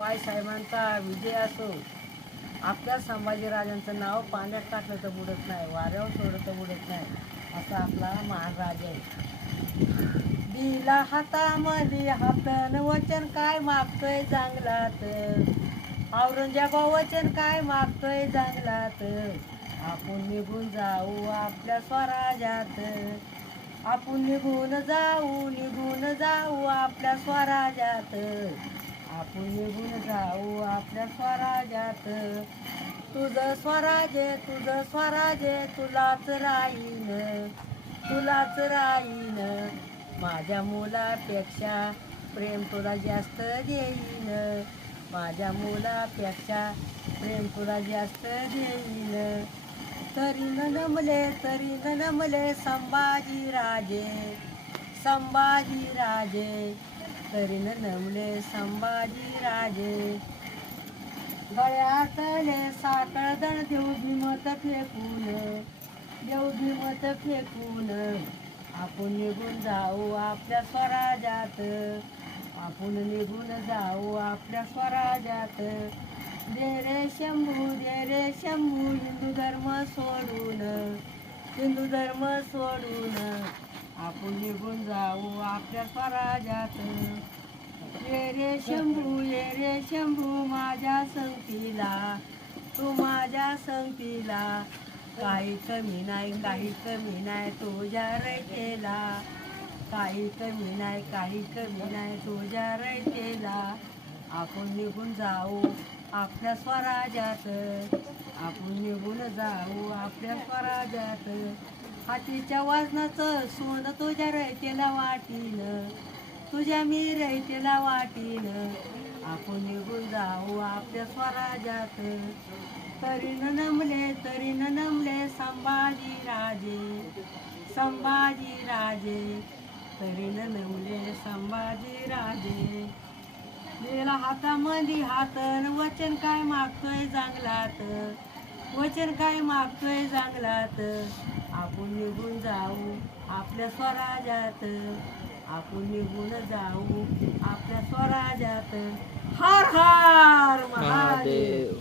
पाय साहेबांचा विजय असो. आपल्या संभाजीराजांचं नाव पाण्यात टाकलं तर बुडत नाही, वाऱ्यावर सोडलं तर बुडत नाही, असा आपला महान राजा आहे. दिला हातामध्ये हातन वचन काय मागतोय जंगलात, औरंगजेबा वचन काय मागतोय जंगलात. आपण निघून जाऊ आपल्या स्वराज्यात, आपण निघून जाऊ आपल्या स्वराज्यात, आपण निघून जाऊ आपल्या स्वराज्यात. तुझं स्वराज्य तुलाच राहीन, माझ्या मुलापेक्षा प्रेम तुला जास्त देईन, माझ्या मुलापेक्षा प्रेम तुला जास्त देईन. तरी न नमले संभाजीराजे, तरी न नमले संभाजीराजे. गळ्यातले साखळदण देऊ भीमत फेकून, आपण निघून जाऊ आपल्या स्वराज्यात, आपण निघून जाऊ आपल्या स्वराज्यात. दे रे शंभू हिंदू धर्म सोडून, आपण निघून जाऊ आपल्या स्वराज्यात. ये रे शंभू माझ्या संगतीला, तू माझ्या संगतीला, काही कमी नाही तुझ्या रयतेला, काही कमी नाही तुझ्या रयतेला. आपण निघून जाऊ आपल्या स्वराज्यात, आपण निघून जाऊ आपल्या स्वराज्यात. हातीच्या वाजनाचं सोनं तुझ्या रयतेला वाटीन, तुझ्या मी रयतेला वाटीन, आपण निघून जाऊ आपल्या स्वराज्यात. तरी न नमले संभाजीराजे, तरी न नमले संभाजीराजे. दिला हातामध्ये हातन वचन काय मागतोय जंगलात, आपण निघून जाऊ आपल्या स्वराज्यात, आपण निघून जाऊ आपल्या स्वराज्यात. हर हर महादेव.